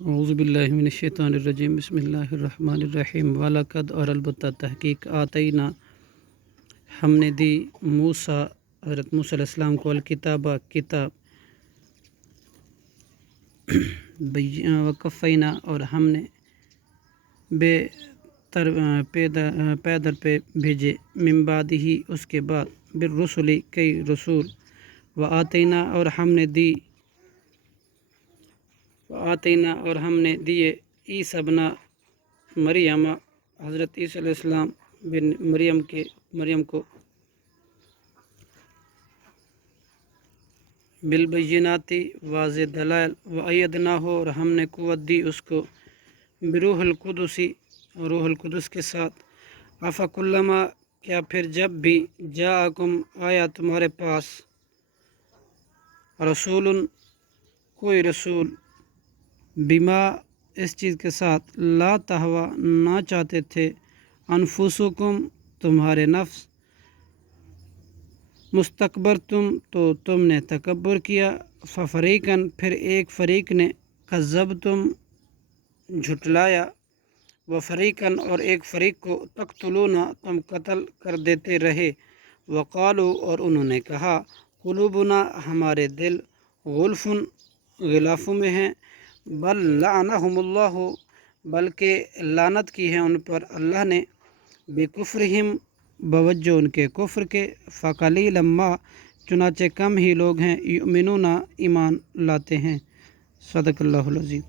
اعوذ باللہ من الشیطان الرجیم، بسم اللہ الرحمن الرحیم۔ وَلَقَدْ اور البتہ تحقیق آتینا ہم نے دی موسیٰ حضرت موسیٰ علیہ السلام کو الکتابہ کتاب، وقفینا اور ہم نے پیدر پہ بھیجے، من بعد ہی اس کے بعد، بالرسل کئی رسول، وآتینا اور ہم نے دیے عیسیٰ ابن مریم حضرت عیسیٰ علیہ السلام بن مریم کو بالبینات واضح دلائل، وأیدناہ اور ہم نے قوت دی اس کو، بروح القدس روح القدس کے ساتھ، افکلما کیا پھر جب بھی جاءکم آیا تمہارے پاس، رسول کوئی رسول، بما اس چیز کے ساتھ، لا تہوا نہ چاہتے تھے، انفسکم تمہارے نفس، مستکبر تم نے تکبر کیا، ففریقاً پھر ایک فریق نے، کذبتم جھٹلایا، وفریقاً اور ایک فریق کو، تقتلون تم قتل کر دیتے رہے، وقالو اور انہوں نے کہا، قلوبنا ہمارے دل، غلف غلافوں میں ہیں، بل لعنہم اللہ بلکہ لعنت کی ہے ان پر اللہ نے، بکفرہم بوجہ ان کے کفر کے، فقلیلا ما چنانچہ کم ہی لوگ ہیں، یؤمنون ایمان لاتے ہیں۔ صدق اللہ العظیم۔